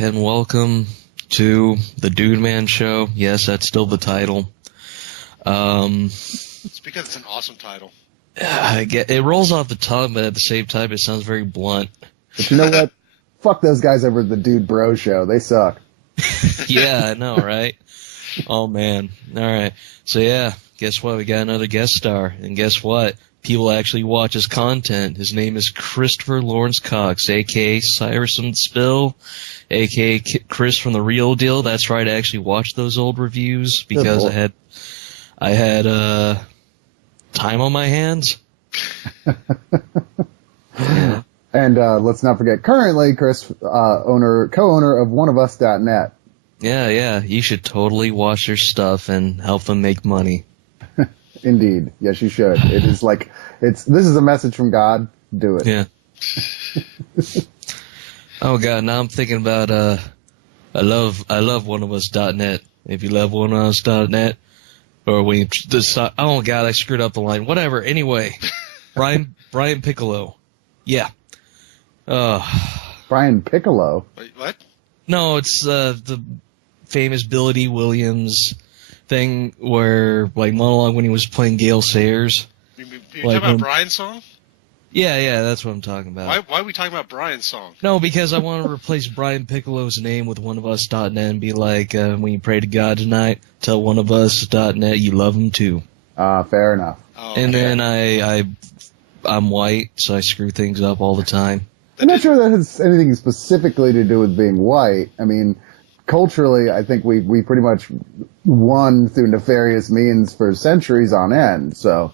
and welcome to the DudeMan Show. Yes, that's still the title. It's because it's an awesome title. It rolls off the tongue, but at the same time, it sounds very blunt. But you know what? Fuck those guys over at the Dude Bro Show. They suck. Yeah, I know, right? Oh, man. All right. So, yeah, guess what? We got another guest star. And guess what? People actually watch his content. His name is Christopher Lawrence Cox, a.k.a. Cyrus from Spill, a.k.a. Chris from The Real Deal. That's right. I actually watched those old reviews because I had time on my hands. Yeah. And let's not forget, currently, Chris, co-owner of OneOfUs.net. Yeah. You should totally watch their stuff and help them make money. Indeed. Yes, you should. It is like, this is a message from God. Do it. Yeah. Oh, God. Now I'm thinking about, I love OneOfUs.net. If you love OneOfUs.net, or when you decide, oh, God, I screwed up the line. Whatever. Anyway, Brian Piccolo. Yeah. Brian Piccolo? Wait, what? No, it's the famous Billy D. Williams thing where, like, monologue when he was playing Gale Sayers. You're talking about Brian's song? Yeah, that's what I'm talking about. Why are we talking about Brian's song? No, because I want to replace Brian Piccolo's name with OneOfUs.net and be like, when you pray to God tonight, tell OneOfUs.net you love him too. Fair enough. Oh, and then I'm white, so I screw things up all the time. I'm not sure that has anything specifically to do with being white. I mean, culturally, I think we pretty much won through nefarious means for centuries on end. So,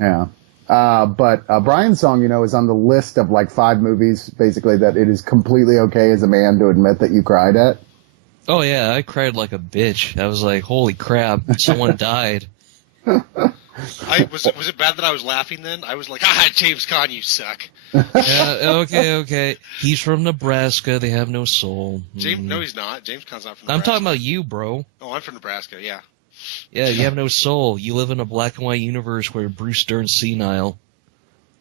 yeah. But Brian's song, is on the list of like 5 movies, basically, that it is completely okay as a man to admit that you cried at. Oh yeah, I cried like a bitch. I was like, holy crap, someone died. Was it bad that I was laughing then? I was like, James Caan, you suck. Yeah, okay. He's from Nebraska. They have no soul. No, he's not. James Caan's not from Nebraska. I'm talking about you, bro. Oh, I'm from Nebraska, yeah. Yeah, you have no soul. You live in a black and white universe where Bruce Dern's senile.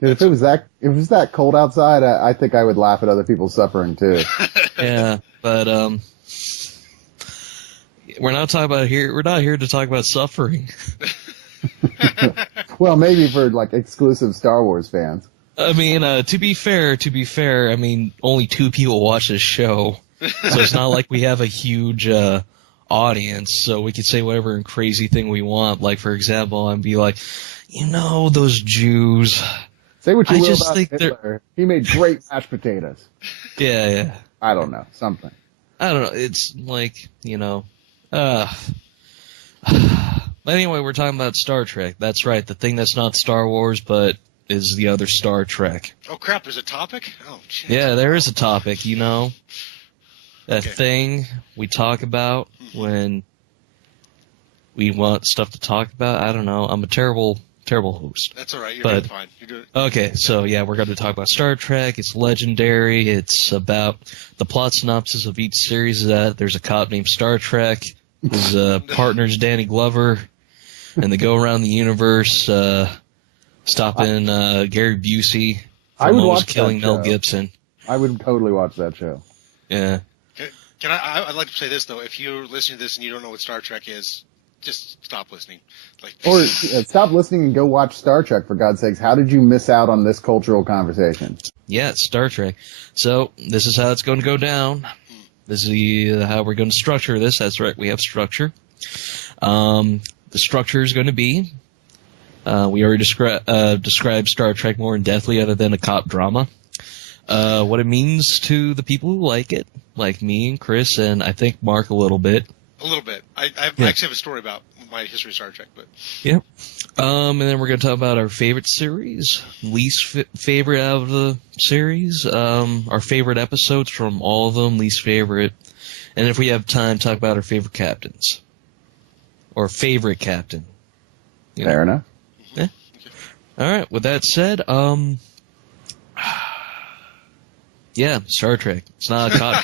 Dude, if it was that cold outside, I think I would laugh at other people's suffering too. Yeah, but we're not here to talk about suffering. Well, maybe for like exclusive Star Wars fans. I mean, to be fair, I mean, only 2 people watch this show, so it's not like we have a huge audience, so we could say whatever crazy thing we want. Like, for example, I'd be like, those Jews. Say what you will just about think Hitler. He made great mashed potatoes. Yeah. I don't know. Something. I don't know. It's like, But anyway, we're talking about Star Trek. That's right. The thing that's not Star Wars, but is the other Star Trek. Oh, crap. There's a topic? Oh, shit. Yeah, there is a topic, That thing we talk about when we want stuff to talk about. I don't know. I'm a terrible host. That's all right. You're doing fine. You're doing Okay, so yeah, we're going to talk about Star Trek. It's legendary. It's about the plot synopsis of each series is that there's a cop named Star Trek. His partner's Danny Glover. And they go around the universe, stopping Gary Busey from almost killing Mel Gibson. I would totally watch that show. Yeah. I'd like to say this, though. If you're listening to this and you don't know what Star Trek is, just stop listening. Or stop listening and go watch Star Trek, for God's sakes. How did you miss out on this cultural conversation? Yeah, it's Star Trek. So, this is how it's going to go down. This is how we're going to structure this. That's right, we have structure. The structure is going to be, we already described Star Trek more in depthly other than a cop drama. What it means to the people who like it, like me and Chris, and I think Mark a little bit. A little bit. I actually have a story about my history of Star Trek, but... Yeah. And then we're going to talk about our favorite series, least favorite out of the series, our favorite episodes from all of them, least favorite, and if we have time, talk about our favorite captains. Or favorite captain. Fair enough. Yeah. All right. With that said, yeah, Star Trek. It's not a cop.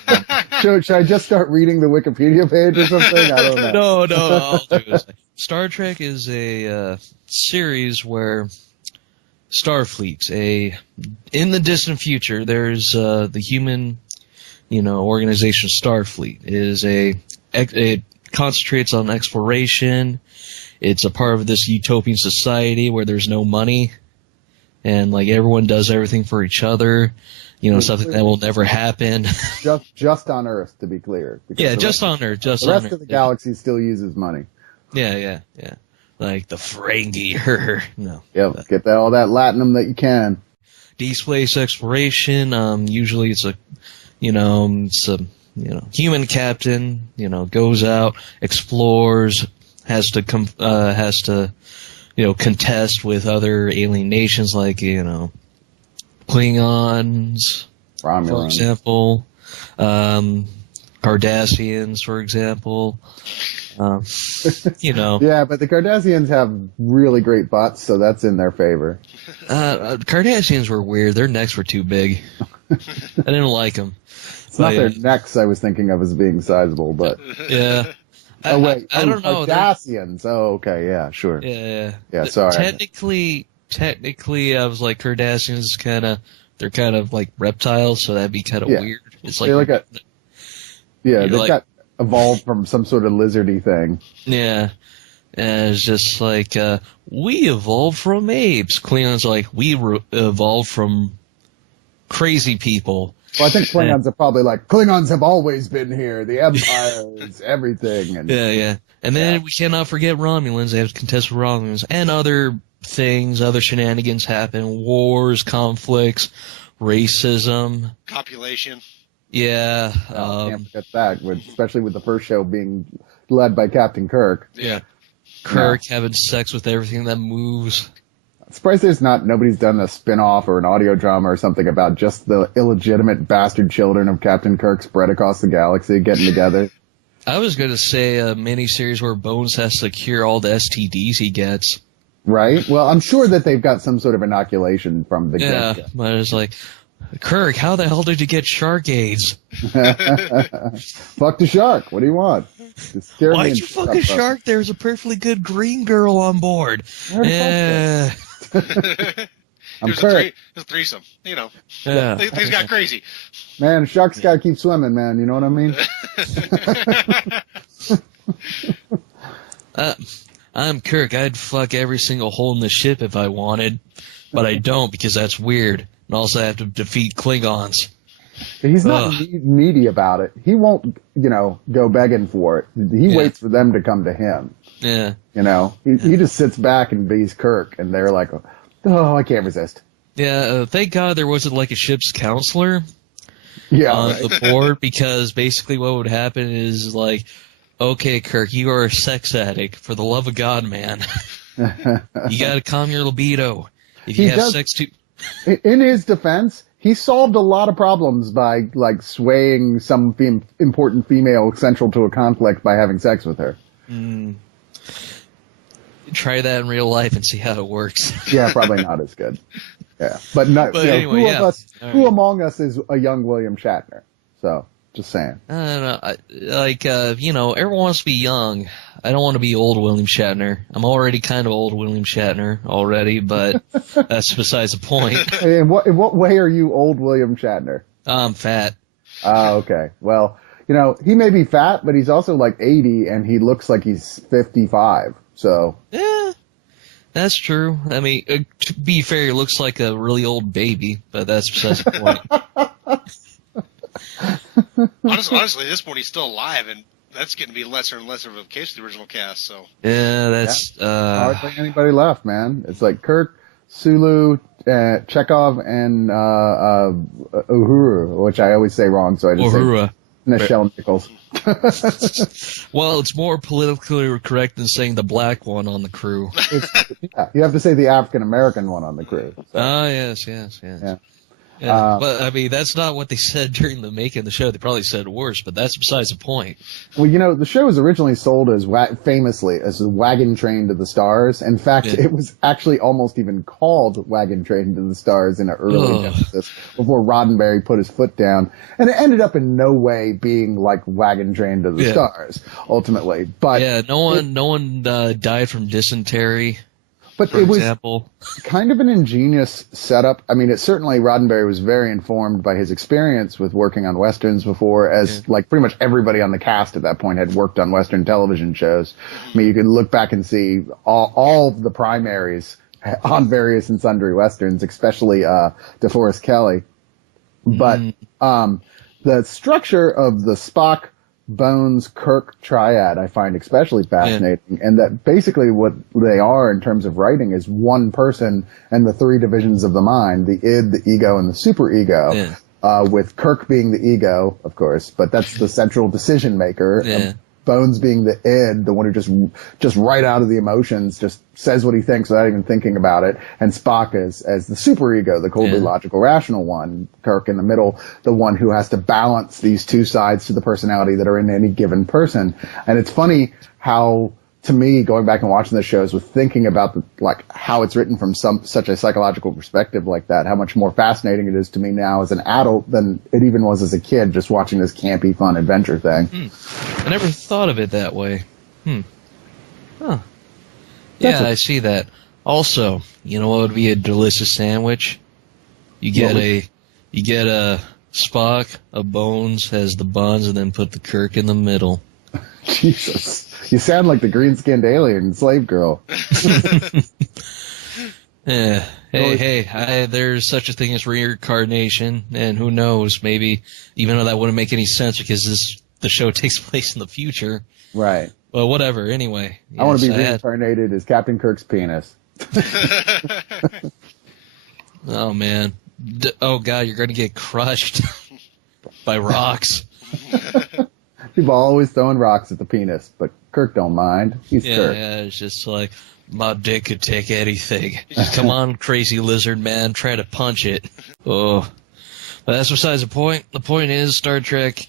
Should I just start reading the Wikipedia page or something? I don't know. No. I'll do this. Star Trek is a series where Starfleet, in the distant future, there's the human organization Starfleet. It concentrates on exploration. It's a part of this utopian society where there's no money, and like everyone does everything for each other. Something that will never happen. Just on Earth, to be clear. Yeah, just on Earth. The rest of the galaxy still uses money. Yeah. Like the Ferengi. No. Yep. Get all that Latinum that you can. Deep space exploration. Usually it's a human captain. Goes out, explores, has to contest with other alien nations like Klingons, Romulans. For example, Cardassians, for example. Yeah, but the Cardassians have really great butts, so that's in their favor. Cardassians were weird. Their necks were too big. I didn't like them. It's not their necks I was thinking of as being sizable, but... Yeah. I don't know. Cardassians. Oh, okay, yeah, sure. Yeah. Sorry. Technically, I was like, Cardassians they're kind of like reptiles, so that'd be kind of weird. It's like, they've got evolved from some sort of lizardy thing. Yeah. And it's just like, we evolved from apes. Klingons are like, we evolved from crazy people. Well, I think Klingons are probably like, Klingons have always been here. The Empire is everything. And, yeah. And then we cannot forget Romulans. They have to contest with Romulans. And other things, other shenanigans happen. Wars, conflicts, racism. Copulation. Yeah. Can't forget that, especially with the first show being led by Captain Kirk. Yeah. Kirk having sex with everything that moves. I'm surprised nobody's done a spin-off or an audio drama or something about just the illegitimate bastard children of Captain Kirk spread across the galaxy getting together. I was going to say a miniseries where Bones has to cure all the STDs he gets. Right? Well, I'm sure that they've got some sort of inoculation from the get-go. Yeah, but it's like, Kirk, how the hell did you get shark AIDS? Fuck the shark. What do you want? Why'd you fuck a shark? There's a perfectly good green girl on board. Yeah. I'm Kirk. It was a threesome. Yeah. Things got crazy. Man, sharks gotta keep swimming, man. You know what I mean? I'm Kirk. I'd fuck every single hole in the ship if I wanted, but I don't because that's weird. And also I have to defeat Klingons. He's not needy about it. He won't, go begging for it. He waits for them to come to him. Yeah. He just sits back and be's Kirk, and they're like, oh, I can't resist. Yeah, thank God there wasn't like a ship's counselor on the board, because basically what would happen is like, okay, Kirk, you are a sex addict. For the love of God, man. You gotta calm your libido. If you have sex too... In his defense, he solved a lot of problems by, swaying some important female central to a conflict by having sex with her. Try that in real life and see how it works. Yeah, probably not as good. Yeah, but anyway, who among us is a young William Shatner? So, just saying. I don't know. Everyone wants to be young. I don't want to be old William Shatner. I'm already kind of old William Shatner already, but that's besides the point. In what way are you old William Shatner? I'm fat. Okay. Well, he may be fat, but he's also like 80, and he looks like he's 55. So. Yeah, that's true. I mean, to be fair, he looks like a really old baby, but that's besides the point. Honestly, at this point, he's still alive, and that's getting to be lesser and lesser of a case of the original cast. So. Yeah, that's. Hardly anybody left, man. It's like Kirk, Sulu, Chekhov, and Uhura, which I always say wrong, so I just Uhura. say Nichelle Nichols. Well, it's more politically correct than saying the black one on the crew. You have to say the African American one on the crew. So. Yes. Yeah. Yeah, but I mean, that's not what they said during the making of the show. They probably said worse, but that's besides the point. Well, the show was originally sold famously as a Wagon Train to the Stars. In fact, it was actually almost even called Wagon Train to the Stars in an early genesis before Roddenberry put his foot down. And it ended up in no way being like Wagon Train to the Stars, ultimately. But no one died from dysentery. But for example. Kind of an ingenious setup. I mean, it certainly, Roddenberry was very informed by his experience with working on Westerns before, as like pretty much everybody on the cast at that point had worked on Western television shows. I mean, you can look back and see all the primaries on various and sundry Westerns, especially DeForest Kelley. But the structure of the Spock, Bones, Kirk triad I find especially fascinating, and that basically what they are in terms of writing is one person and the three divisions of the mind, the id, the ego, and the superego, with Kirk being the ego, of course, but that's the central decision maker. Bones being the id, the one who just right out of the emotions, just says what he thinks without even thinking about it. And Spock as the superego, the coldly logical, rational one. Kirk in the middle, the one who has to balance these two sides to the personality that are in any given person. And it's funny how, to me, going back and watching the shows with thinking about how it's written from such a psychological perspective like that, how much more fascinating it is to me now as an adult than it even was as a kid, just watching this campy, fun adventure thing. I never thought of it that way. Huh. Yeah, I see that. Also, you know what would be a delicious sandwich? You get a Spock, a Bones, has the buns, and then put the Kirk in the middle. Jesus. You sound like the green-skinned alien slave girl. Yeah. Hey, there's such a thing as reincarnation, and who knows, maybe, even though that wouldn't make any sense because the show takes place in the future. Right. Well, whatever, anyway. I want to be reincarnated as Captain Kirk's penis. Oh, man. Oh, God, you're going to get crushed by rocks. People always throwing rocks at the penis, but Kirk don't mind. He's Kirk. Yeah, it's just like, my dick could take anything. Come on, crazy lizard man, try to punch it. Oh. But that's besides the point. The point is, Star Trek,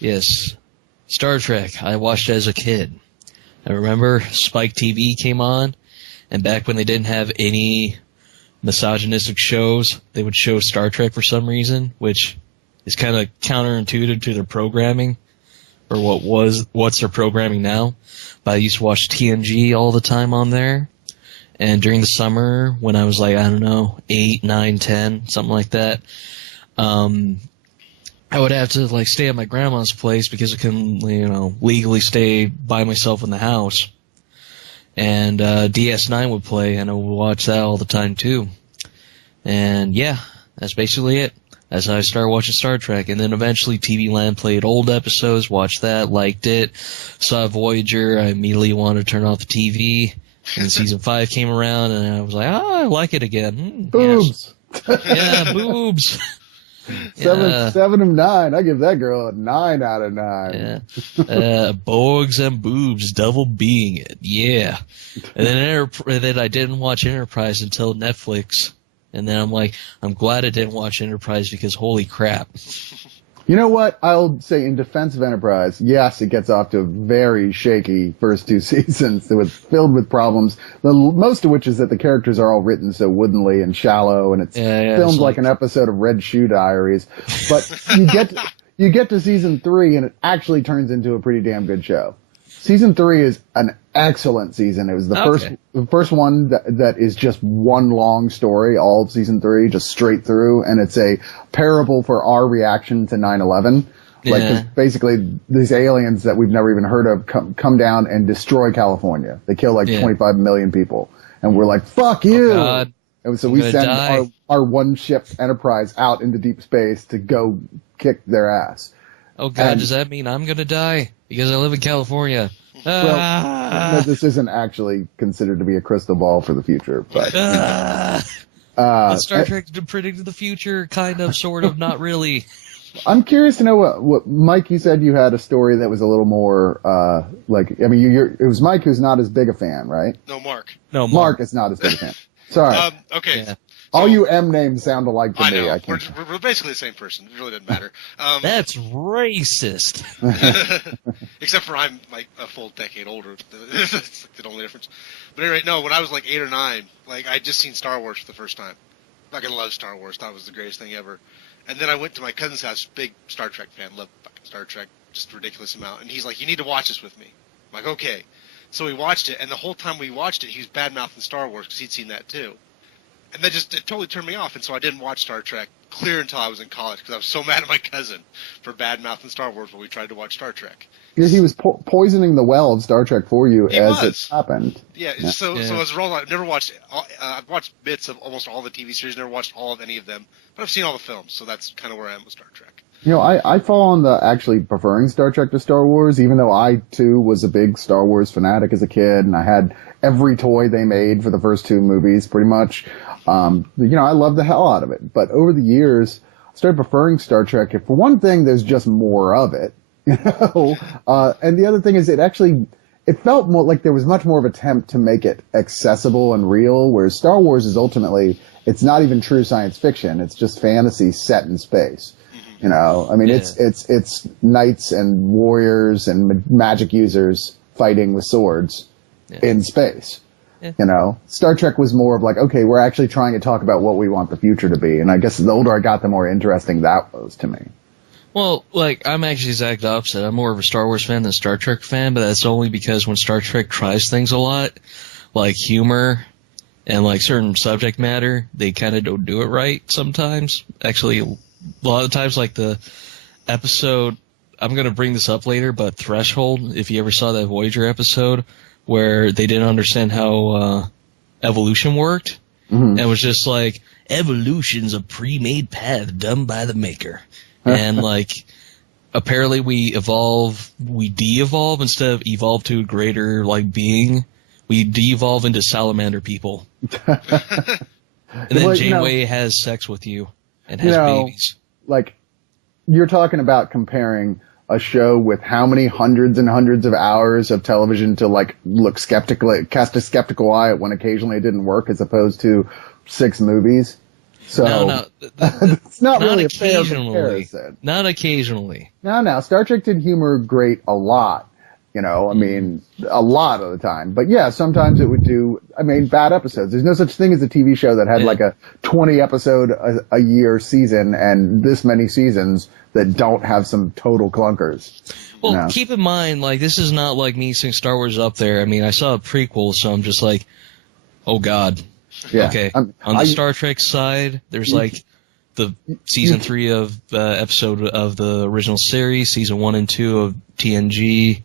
yes, Star Trek, I watched as a kid. I remember Spike TV came on, and back when they didn't have any misogynistic shows, they would show Star Trek for some reason, which is kind of counterintuitive to their programming. Or what's their programming now. But I used to watch TNG all the time on there. And during the summer, when I was like, I don't know, 8, 9, 10, something like that, I would have to stay at my grandma's place because I couldn't, legally stay by myself in the house. And DS9 would play, and I would watch that all the time too. And yeah, that's basically it. As I started watching Star Trek, and then eventually TV Land played old episodes, watched that, liked it, saw Voyager, I immediately wanted to turn off the TV, and season 5 came around, and I was like, I like it again. Boobs! Yes. Yeah, boobs! 7 of 9, I give that girl a 9 out of 9. Yeah. Bogs and boobs, double being it, yeah. And then I didn't watch Enterprise until Netflix. And then I'm like, I'm glad I didn't watch Enterprise because holy crap. You know what? I'll say in defense of Enterprise, yes, it gets off to a very shaky first 2 seasons. It was filled with problems, most of which is that the characters are all written so woodenly and shallow, and it's filmed like an episode of Red Shoe Diaries. But you get to season 3, and it actually turns into a pretty damn good show. Season 3 is an excellent season. It was the first one that is just one long story, all of season 3, just straight through, and it's a parable for our reaction to 9/11. Cause basically these aliens that we've never even heard of come down and destroy California. They kill 25 million people, and we're like, "Fuck you!" Oh, God. And so we send our one ship Enterprise out into deep space to go kick their ass. Oh God, does that mean I'm gonna die? Because I live in California. Well, no, this isn't actually considered to be a crystal ball for the future, but Star Trek predicted the future, kind of, sort of, not really. I'm curious to know what Mike. You said you had a story that was a little more it was Mike who's not as big a fan, right? No, Mark. No, Mark is not as big a fan. Sorry. Okay. Yeah. All you M names sound alike to me. I know. We're basically the same person. It really doesn't matter. That's racist. Except for I'm a full decade older. That's the only difference. But anyway, no, when I was 8 or 9, I'd just seen Star Wars for the first time. I love Star Wars. Thought it was the greatest thing ever. And then I went to my cousin's house, big Star Trek fan, loved fucking Star Trek, just a ridiculous amount. And he's like, you need to watch this with me. I'm like, okay. So we watched it, and the whole time we watched it, he was bad-mouthing Star Wars because he'd seen that too. And that it totally turned me off, and so I didn't watch Star Trek clear until I was in college because I was so mad at my cousin for bad-mouthing Star Wars when we tried to watch Star Trek. Yeah, he was poisoning the well of Star Trek for you as it happened. Yeah, so as a result, I've never watched. I've watched bits of almost all the TV series, never watched all of any of them, but I've seen all the films, so that's kind of where I am with Star Trek. You know, I fall on the actually preferring Star Trek to Star Wars, even though I, too, was a big Star Wars fanatic as a kid, and I had every toy they made for the first 2 movies, pretty much. You know, I loved the hell out of it. But over the years, I started preferring Star Trek. For one thing, there's just more of it, you know? And the other thing is it felt more like there was much more of an attempt to make it accessible and real, whereas Star Wars is ultimately, it's not even true science fiction. It's just fantasy set in space. You know, I mean, it's knights and warriors and magic users fighting with swords in space. Yeah. You know, Star Trek was more of like, okay, we're actually trying to talk about what we want the future to be. And I guess the older I got, the more interesting that was to me. Well, like, I'm actually the exact opposite. I'm more of a Star Wars fan than a Star Trek fan, but that's only because when Star Trek tries things a lot, like humor and like certain subject matter, they kind of don't do it right sometimes. Actually, a lot of times, like the episode, I'm going to bring this up later, but Threshold, if you ever saw that Voyager episode where they didn't understand how evolution worked, and it was just like, evolution's a pre-made path done by the maker. And like, apparently we de-evolve instead of evolve to a greater like being. We de-evolve into salamander people. And then Janeway has sex with you and has babies. Like, you're talking about comparing a show with how many hundreds and hundreds of hours of television to like cast a skeptical eye at when occasionally it didn't work, as opposed to 6 movies. So no, it's not really a fair comparison. Not occasionally. No. Star Trek did humor great a lot. You know, I mean, a lot of the time. But yeah, sometimes it would do, I mean, bad episodes. There's no such thing as a TV show that had like a 20 episode a year season and this many seasons that don't have some total clunkers. Well, you know? Keep in mind, like, this is not like me seeing Star Wars up there. I mean, I saw a prequel, so I'm just like, oh God. Yeah. Okay. On the Star Trek side, there's like the season 3 of episode of the original series, season 1 and 2 of TNG.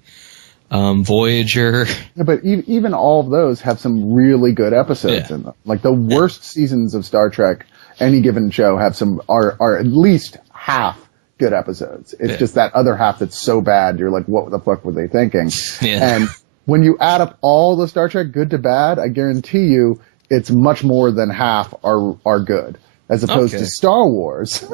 Voyager. Yeah, but even all of those have some really good episodes in them. Like the worst seasons of Star Trek, any given show are at least half good episodes. It's just that other half that's so bad, you're like, what the fuck were they thinking? Yeah. And when you add up all the Star Trek good to bad, I guarantee you it's much more than half are good. As opposed to Star Wars.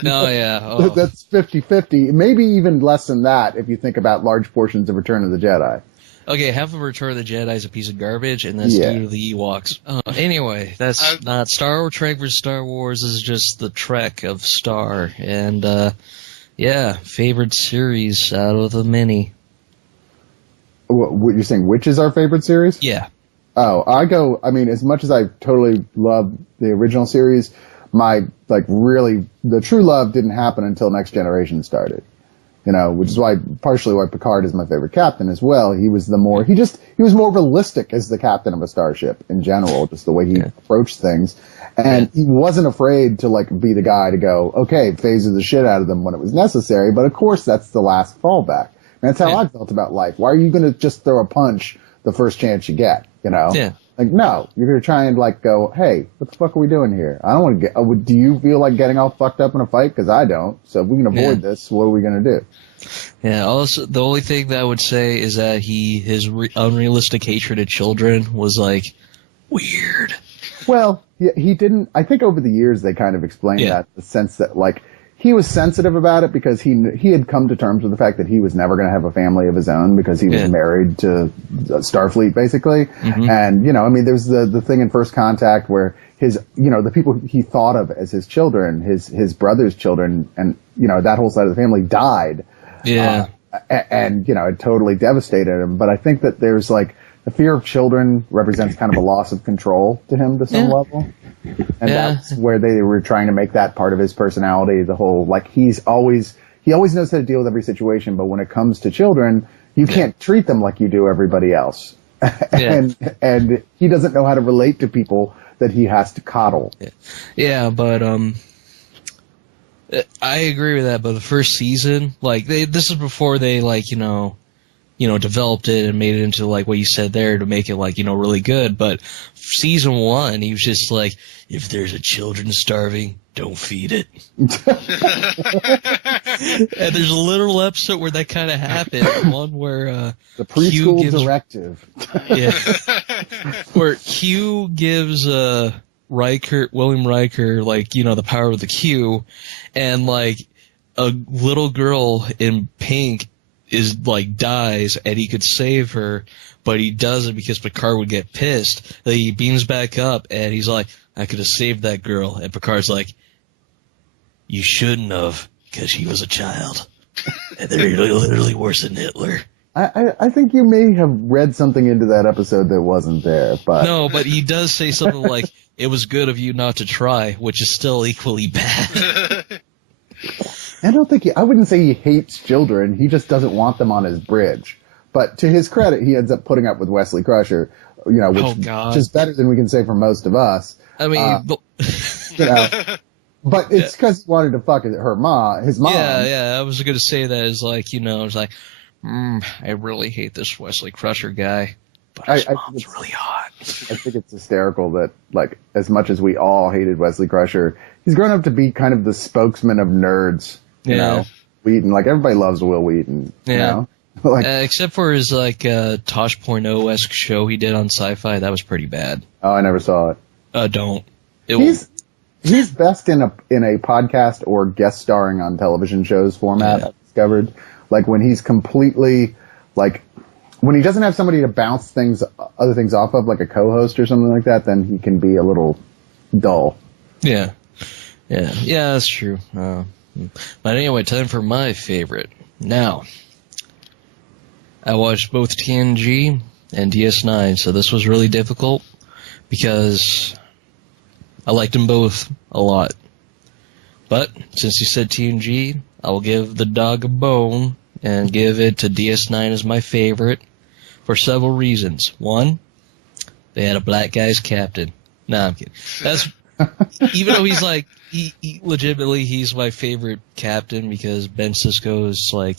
No, yeah. Oh. That's 50-50. Maybe even less than that if you think about large portions of Return of the Jedi. Okay, half of Return of the Jedi is a piece of garbage, and that's due to the Ewoks. Anyway, that's not Star Trek versus Star Wars. This is just the Trek of Star. And, favorite series out of the many. What you're saying, which is our favorite series? Yeah. Oh, as much as I totally love the original series, the true love didn't happen until Next Generation started. You know, which is partially why Picard is my favorite captain as well. He was he was more realistic as the captain of a starship in general, just the way he approached things. And he wasn't afraid to be the guy to go, okay, phases the shit out of them when it was necessary, but of course that's the last fallback. And that's how I felt about life. Why are you gonna just throw a punch the first chance you get, you know? Yeah. Like, no, you're going to try and go, hey, what the fuck are we doing here? I don't want to do you feel like getting all fucked up in a fight? Because I don't. So if we can avoid this, what are we going to do? Yeah, also, the only thing that I would say is that his unrealistic hatred of children was, weird. Well, he didn't, I think over the years they kind of explained that, the sense that, he was sensitive about it because he had come to terms with the fact that he was never going to have a family of his own because he was married to Starfleet, basically. Mm-hmm. And, there's the thing in First Contact where the people he thought of as his children, his brother's children, and, that whole side of the family died. Yeah. It totally devastated him. But I think that there's the fear of children represents kind of a loss of control to him to some level. And that's where they were trying to make that part of his personality, the whole, he always knows how to deal with every situation, but when it comes to children, You can't treat them like you do everybody else. And he doesn't know how to relate to people that he has to coddle. Yeah, but I agree with that. But the first season, like this is before they like developed it and made it into like what you said there to make it like really good. But season 1, he was just like, if there's a children starving, don't feed it. And there's a literal episode where that kind of happened. One where the preschool directive. Yeah, where Q gives William Riker like the power of the Q, and like a little girl in pink is like dies and he could save her, but he doesn't because Picard would get pissed. Then he beams back up and he's like, I could have saved that girl. And Picard's like, you shouldn't have, because she was a child. And they're literally worse than Hitler. I think you may have read something into that episode that wasn't there, but no, but he does say something like, it was good of you not to try, which is still equally bad. I wouldn't say he hates children. He just doesn't want them on his bridge. But to his credit, he ends up putting up with Wesley Crusher, which is better than we can say for most of us. I mean, but it's because he wanted to fuck his mom. Yeah. I was going to say that as like, it's like, I really hate this Wesley Crusher guy, but his mom's really hot. I think it's hysterical that, like, as much as we all hated Wesley Crusher, he's grown up to be kind of the spokesman of nerds. You know, Wheaton, like everybody loves Will Wheaton. You know? Like, except for his like Tosh.0-esque show he did on Sci-Fi, that was pretty bad. Oh, I never saw it. Don't. He's best in a podcast or guest starring on television shows format. I've discovered, like when he's completely like when he doesn't have somebody to bounce other things off of, like a co-host or something like that, then he can be a little dull. Yeah, that's true. But anyway, time for my favorite. Now, I watched both TNG and DS9, so this was really difficult because I liked them both a lot. But since you said TNG, I will give the dog a bone and give it to DS9 as my favorite for several reasons. One, they had a black guy as captain. No, I'm kidding. That's even though he's like, he legitimately, he's my favorite captain because Ben Sisko is like,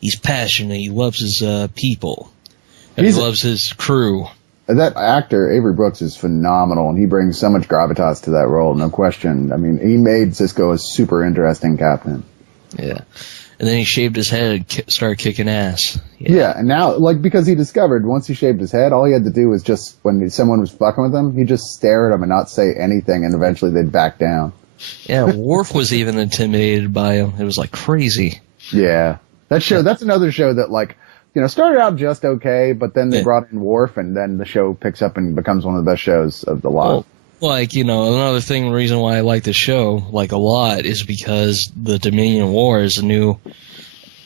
he's passionate, he loves his people, and he loves his crew. That actor, Avery Brooks, is phenomenal, and he brings so much gravitas to that role, no question. I mean, he made Sisko a super interesting captain. Yeah. And then he shaved his head and started kicking ass. Yeah, and now, like, because he discovered once he shaved his head, all he had to do was just, when someone was fucking with him, he'd just stare at him and not say anything, and eventually they'd back down. Yeah, Worf was even intimidated by him. It was, like, crazy. Yeah. That's another show that, like, started out just okay, but then they brought in Worf, and then the show picks up and becomes one of the best shows of the lot. Well, like, another reason why I like the show, like, a lot is because the Dominion War is a new,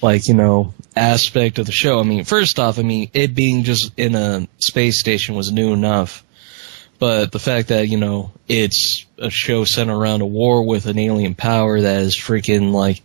like, aspect of the show. I mean, first off, it being just in a space station was new enough. But the fact that, it's a show centered around a war with an alien power that is freaking, like,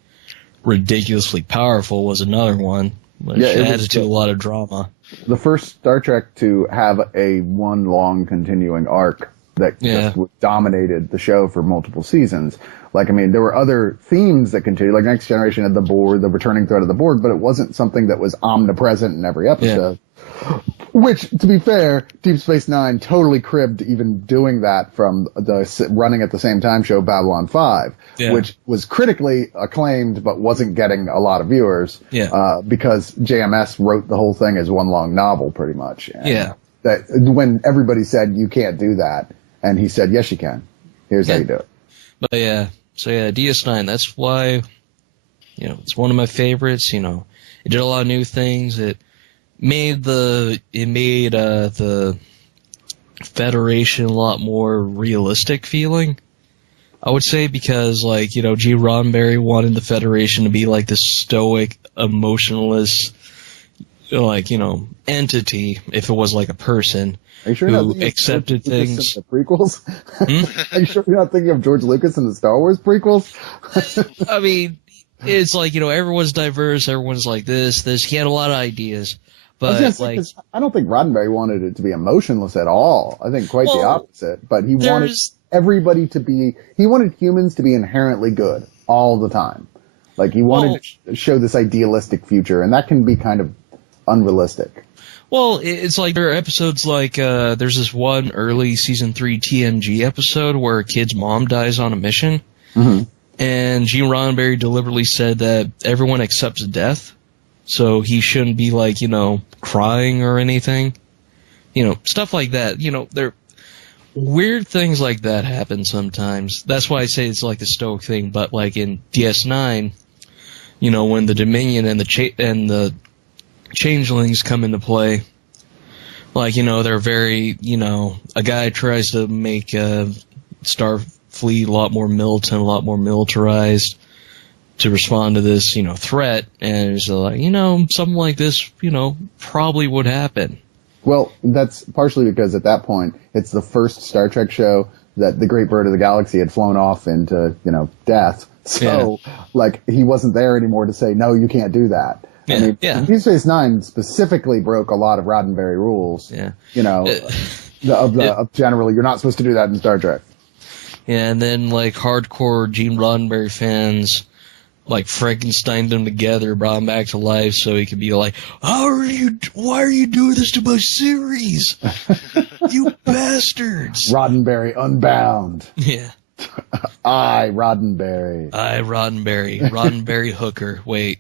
ridiculously powerful was another one. Which added to a lot of drama. The first Star Trek to have one long continuing arc that just dominated the show for multiple seasons. Like, there were other themes that continued, like Next Generation had the Borg, the returning threat of the Borg, but it wasn't something that was omnipresent in every episode. Yeah. Which, to be fair, Deep Space Nine totally cribbed even doing that from the running at the same time show Babylon 5, which was critically acclaimed but wasn't getting a lot of viewers because JMS wrote the whole thing as one long novel, pretty much. And that when everybody said, you can't do that, and he said, yes, you can. Here's how you do it. But DS9, that's why, it's one of my favorites. It did a lot of new things. It made the Federation a lot more realistic feeling, I would say, because, like, G. Roddenberry wanted the Federation to be like this stoic, emotionless, entity, if it was like a person. Are you sure who accepted things? The prequels? Are you sure you're not thinking of George Lucas and the Star Wars prequels? it's like, everyone's diverse, everyone's like this. He had a lot of ideas. But I don't think Roddenberry wanted it to be emotionless at all. I think quite the opposite. But he wanted everybody to be, he wanted humans to be inherently good all the time. Like, he wanted to show this idealistic future, and that can be kind of unrealistic. Well, it's like there are episodes like, there's this one early season 3 TNG episode where a kid's mom dies on a mission. Mm-hmm. And Gene Roddenberry deliberately said that everyone accepts death. So he shouldn't be like, crying or anything. Stuff like that. There weird things like that happen sometimes. That's why I say it's like the Stoic thing. But like in DS9, when the Dominion and the Changelings come into play, like, they're very, a guy tries to make Starfleet a lot more militant, a lot more militarized, to respond to this, threat, and it's like, something like this, probably would happen. Well, that's partially because at that point, it's the first Star Trek show that the Great Bird of the Galaxy had flown off into, death. So, he wasn't there anymore to say, no, you can't do that. Yeah, I mean, Deep Space Nine specifically broke a lot of Roddenberry rules. Yeah. Of generally, you're not supposed to do that in Star Trek. Yeah, and then, hardcore Gene Roddenberry fans, Frankensteined them together, brought them back to life so he could be like, why are you doing this to my series? You bastards! Roddenberry Unbound. Yeah. Roddenberry. Roddenberry hooker. Wait.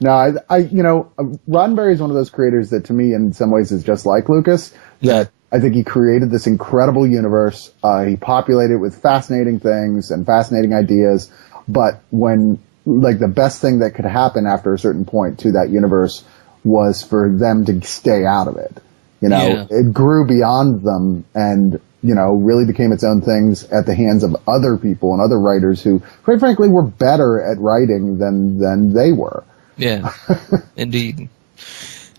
No, Roddenberry is one of those creators that to me in some ways is just like Lucas, that I think he created this incredible universe. He populated it with fascinating things and fascinating ideas. But when, the best thing that could happen after a certain point to that universe was for them to stay out of it. It grew beyond them and, really became its own things at the hands of other people and other writers who, quite frankly, were better at writing than they were. Yeah, indeed.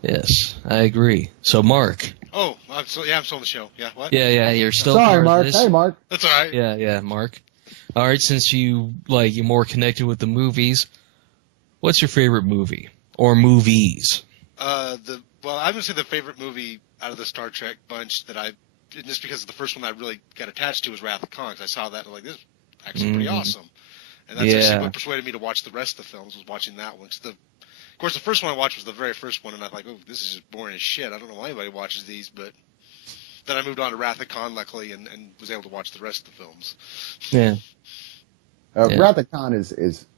Yes, I agree. So, Mark. Oh, I'm still on the show. Yeah, what? Yeah, you're still Sorry, part Mark. of this. Hey, Mark. That's all right. Yeah, Mark. All right, since you're more connected with the movies, what's your favorite movie or movies? I'm gonna say the favorite movie out of the Star Trek bunch that just because the first one I really got attached to was Wrath of Khan. I saw that and this is actually pretty awesome, and that's actually what persuaded me to watch the rest of the films. Was watching that one because of course the first one I watched was the very first one, and I was like, oh, this is just boring as shit. I don't know why anybody watches these, but. Then I moved on to Wrath of Khan, luckily, and was able to watch the rest of the films. Yeah. Wrath of Khan is,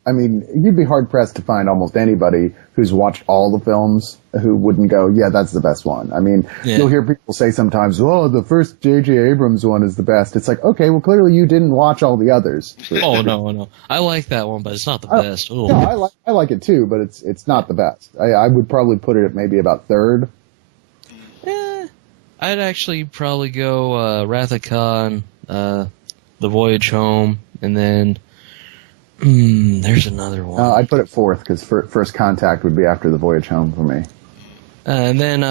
you'd be hard-pressed to find almost anybody who's watched all the films who wouldn't go, yeah, that's the best one. You'll hear people say sometimes, oh, the first J.J. Abrams one is the best. It's like, okay, well, clearly you didn't watch all the others. Oh, no. I like that one, but it's not the best. No, I like it too, but it's not the best. I would probably put it at maybe about third. I'd actually probably go Wrath of Khan, The Voyage Home, and then there's another one. I'd put it fourth because First Contact would be after The Voyage Home for me. And then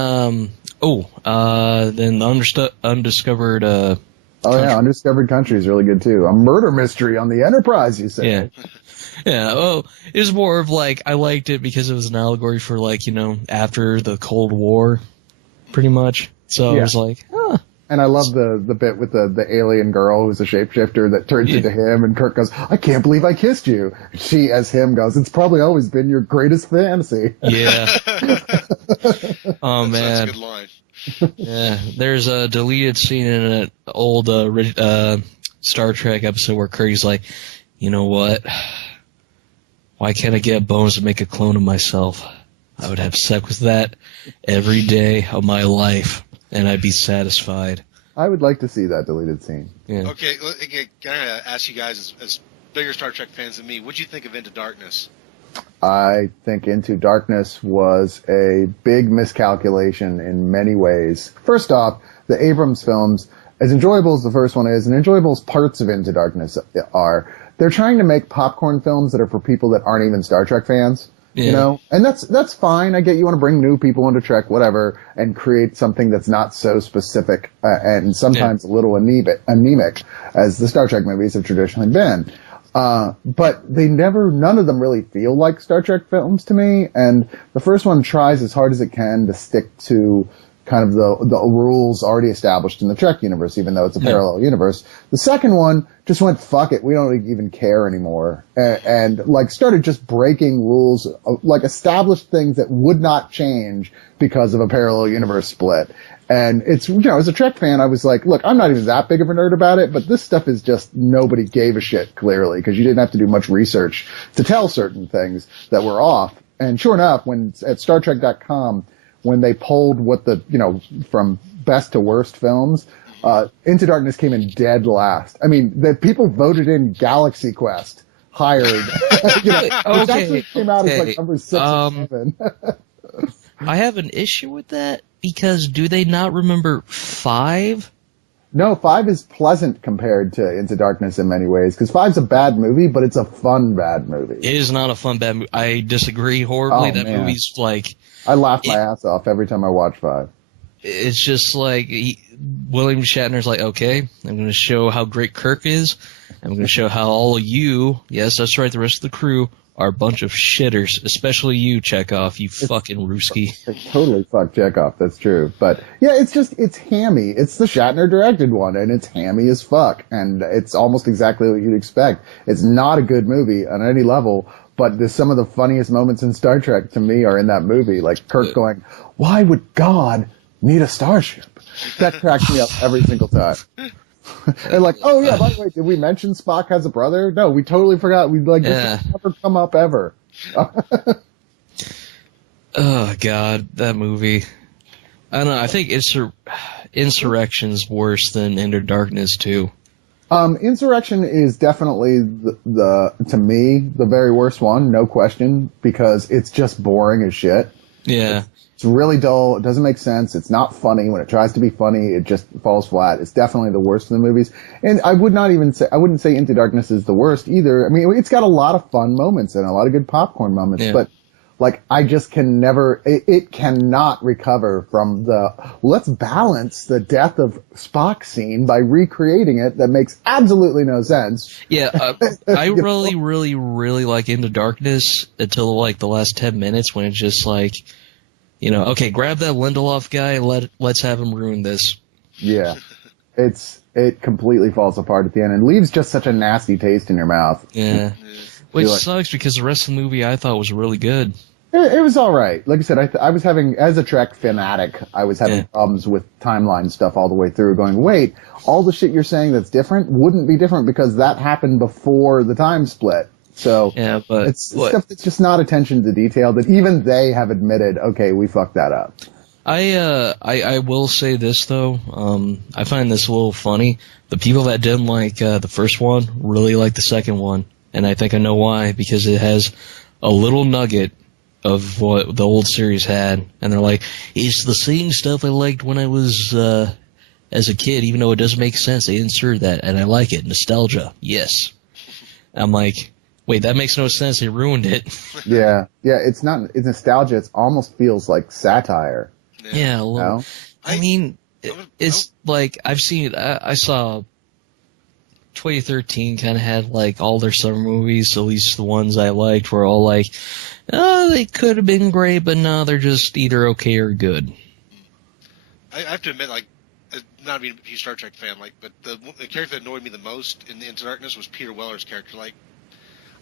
Undiscovered. Undiscovered Country is really good too. A murder mystery on the Enterprise, you say? Yeah. Yeah, it was more of I liked it because it was an allegory for after the Cold War, pretty much. So I was like, huh. And I love the bit with the alien girl who's a shapeshifter that turns into him, and Kirk goes, I can't believe I kissed you. She, as him, goes, it's probably always been your greatest fantasy. Yeah. Oh, man. That's a good line. Yeah, there's a deleted scene in an old Star Trek episode where Kirk's like, you know what? Why can't I get bones to make a clone of myself? I would have sex with that every day of my life, and I'd be satisfied. I would like to see that deleted scene. Yeah. Okay, can I ask you guys, as bigger Star Trek fans than me, what'd you think of Into Darkness? I think Into Darkness was a big miscalculation in many ways. First off, the Abrams films, as enjoyable as the first one is, and enjoyable as parts of Into Darkness are, they're trying to make popcorn films that are for people that aren't even Star Trek fans. Yeah. And that's fine. I get you want to bring new people into Trek, whatever, and create something that's not so specific and sometimes a little anemic, as the Star Trek movies have traditionally been. But none of them really feel like Star Trek films to me. And the first one tries as hard as it can to stick to kind of the rules already established in the Trek universe, even though it's a parallel universe. The second one just went, fuck it, we don't even care anymore. And like started just breaking rules, like established things that would not change because of a parallel universe split. And it's, as a Trek fan, I was like, look, I'm not even that big of a nerd about it, but this stuff is just nobody gave a shit, clearly, because you didn't have to do much research to tell certain things that were off. And sure enough, at StarTrek.com, when they polled what from best to worst films, Into Darkness came in dead last. I mean, the people voted in Galaxy Quest higher. It actually came out as like number 6 or 7. I have an issue with that because do they not remember 5? No, 5 is pleasant compared to Into Darkness in many ways, because 5's a bad movie, but it's a fun bad movie. It is not a fun bad movie. I disagree horribly. That movie's like... I laugh my ass off every time I watch 5. It's just like William Shatner's like, okay, I'm going to show how great Kirk is. I'm going to show how all of you, yes, that's right, the rest of the crew, are a bunch of shitters, especially you, Chekhov, you fucking Ruski. I totally fucked Chekhov, that's true. But, yeah, it's hammy. It's the Shatner-directed one, and it's hammy as fuck, and it's almost exactly what you'd expect. It's not a good movie on any level, but some of the funniest moments in Star Trek, to me, are in that movie. Like, Kirk going, why would God need a starship? That cracks me up every single time. And like, oh yeah, by the way, did we mention Spock has a brother? No, we totally forgot. This never come up ever. Oh God, that movie. I don't know. I think Insurrection's worse than Into Darkness too. Insurrection is definitely to me the very worst one, no question, because it's just boring as shit. Yeah. It's really dull. It doesn't make sense. It's not funny. When it tries to be funny, it just falls flat. It's definitely the worst of the movies. And I wouldn't say Into Darkness is the worst either. I mean, it's got a lot of fun moments and a lot of good popcorn moments, but like, I just it cannot recover from let's balance the death of Spock scene by recreating it. That makes absolutely no sense. Yeah, I really, really, really like Into Darkness until like the last 10 minutes when it's just like, okay, grab that Lindelof guy, let's have him ruin this. Yeah. It completely falls apart at the end and leaves just such a nasty taste in your mouth. Yeah. Which sucks because the rest of the movie I thought was really good. It was alright. Like I said, I was having, as a Trek fanatic, I was having problems with timeline stuff all the way through, going, wait, all the shit you're saying that's different wouldn't be different because that happened before the time split. So but it's stuff that's just not attention to detail that even they have admitted, okay, we fucked that up. I will say this though, I find this a little funny. The people that didn't like the first one really like the second one, and I think I know why, because it has a little nugget of what the old series had, and they're like, it's the same stuff I liked when I was as a kid, even though it doesn't make sense. They insert that, and I like it. Nostalgia, yes. I'm like, wait, that makes no sense. They ruined it. Yeah, it's nostalgia. It almost feels like satire. Yeah, a little. I mean, it's like I saw 2013 kind of had like all their summer movies, at least the ones I liked were all like, oh, they could have been great, but no, they're just either okay or good. I have to admit, like, not being a huge Star Trek fan, like, but the character that annoyed me the most in the Into Darkness was Peter Weller's character. Like,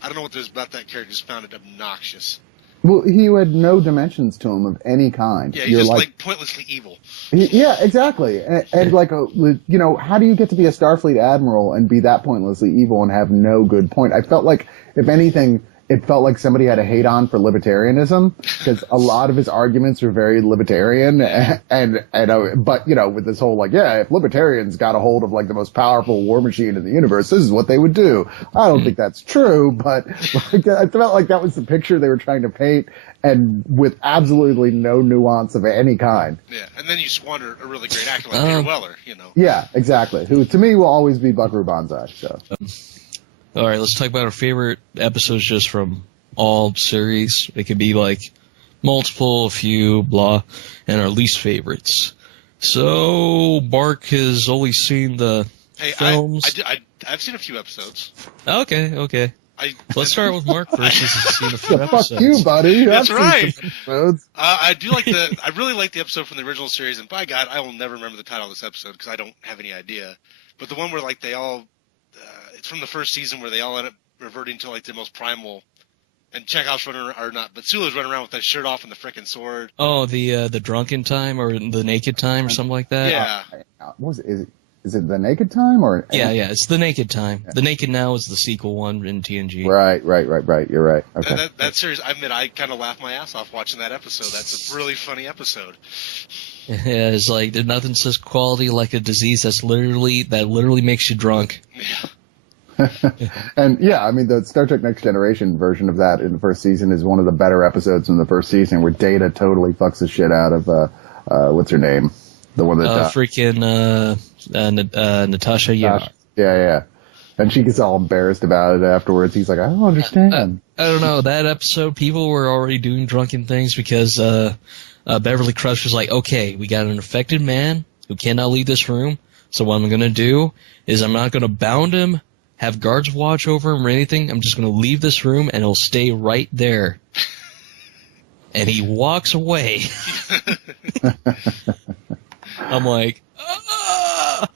I don't know what there's about that character, just found it obnoxious. Well, he had no dimensions to him of any kind. Yeah, he's just like pointlessly evil. Yeah, exactly. And like, how do you get to be a Starfleet admiral and be that pointlessly evil and have no good point? I felt like, if anything, it felt like somebody had a hate on for libertarianism, because a lot of his arguments were very libertarian, but with this whole like, if libertarians got a hold of like the most powerful war machine in the universe, this is what they would do. I don't think that's true, but like, I felt like that was the picture they were trying to paint, and with absolutely no nuance of any kind. Yeah, and then you squander a really great actor like Peter Weller, Yeah, exactly. Who to me will always be Buckaroo Banzai. So. All right, let's talk about our favorite episodes just from all series. It could be like multiple, a few, blah, and our least favorites. So, Bark has only seen the films. I I've seen a few episodes. Okay. Let's start with Mark first. He's seen a few Fuck episodes. you, buddy. That's I've right. seen some episodes. I really like the episode from the original series, and by God, I will never remember the title of this episode because I don't have any idea. But the one where like they all, it's from the first season where they all end up reverting to like the most primal. And Chekhov's running, or not, but Sulu's running around with that shirt off and the frickin' sword. Oh, the drunken time or the naked time or something like that? Yeah. What was it? Is it the Naked Time or? Yeah, it's the Naked Time. Yeah. The Naked Now is the sequel one in TNG. Right. You're right. Okay. That series, I admit, I kind of laughed my ass off watching that episode. That's a really funny episode. Yeah, it's like nothing says quality like a disease that literally makes you drunk. Yeah. And yeah, I mean, the Star Trek Next Generation version of that in the first season is one of the better episodes in the first season, where Data totally fucks the shit out of what's her name, the one that Natasha. Yeah. And she gets all embarrassed about it afterwards. He's like, I don't understand. I don't know. That episode, people were already doing drunken things because Beverly Crusher was like, okay, we got an affected man who cannot leave this room. So what I'm going to do is I'm not going to bound him, have guards watch over him or anything. I'm just going to leave this room and he'll stay right there. And he walks away. I'm like, ah!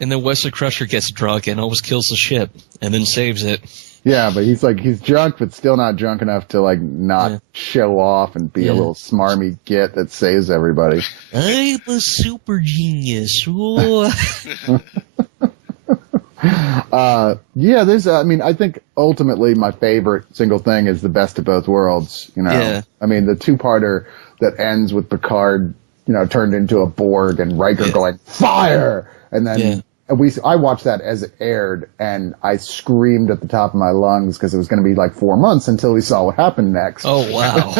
And then Wesley Crusher gets drunk and almost kills the ship and then saves it. Yeah, but he's drunk, but still not drunk enough to like not show off and be a little smarmy git that saves everybody. I'm a super genius. I think ultimately my favorite single thing is the best of both worlds, you know. Yeah. I mean, the two-parter that ends with Picard, you know, turned into a Borg and Riker going, fire! And then I watched that as it aired, and I screamed at the top of my lungs because it was going to be like 4 months until we saw what happened next. Oh, wow.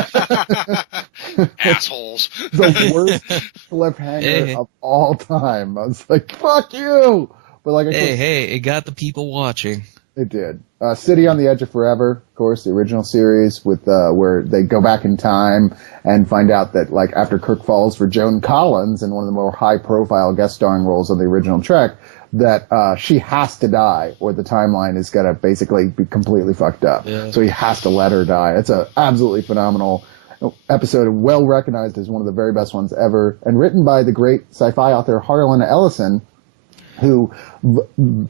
Assholes. The worst cliffhanger of all time. I was like, fuck you! But like, it got the people watching. It did. City on the Edge of Forever, of course, the original series with where they go back in time and find out that like after Kirk falls for Joan Collins in one of the more high-profile guest starring roles on the original Trek, that she has to die or the timeline is gonna basically be completely fucked up. Yeah. So he has to let her die. It's a absolutely phenomenal episode, well recognized as one of the very best ones ever, and written by the great sci-fi author Harlan Ellison, who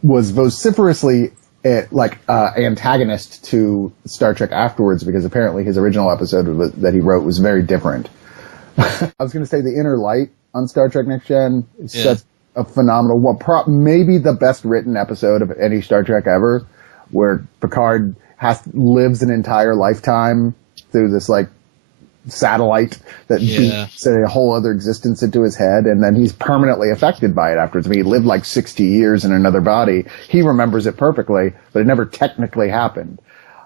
was vociferously antagonist to Star Trek afterwards because apparently his original episode that he wrote was very different. I was going to say the Inner Light on Star Trek Next Gen is such a phenomenal one, maybe the best written episode of any Star Trek ever, where Picard lives an entire lifetime through this like satellite that beats a whole other existence into his head, and then he's permanently affected by it afterwards. I mean, he lived like 60 years in another body. He remembers it perfectly, but it never technically happened.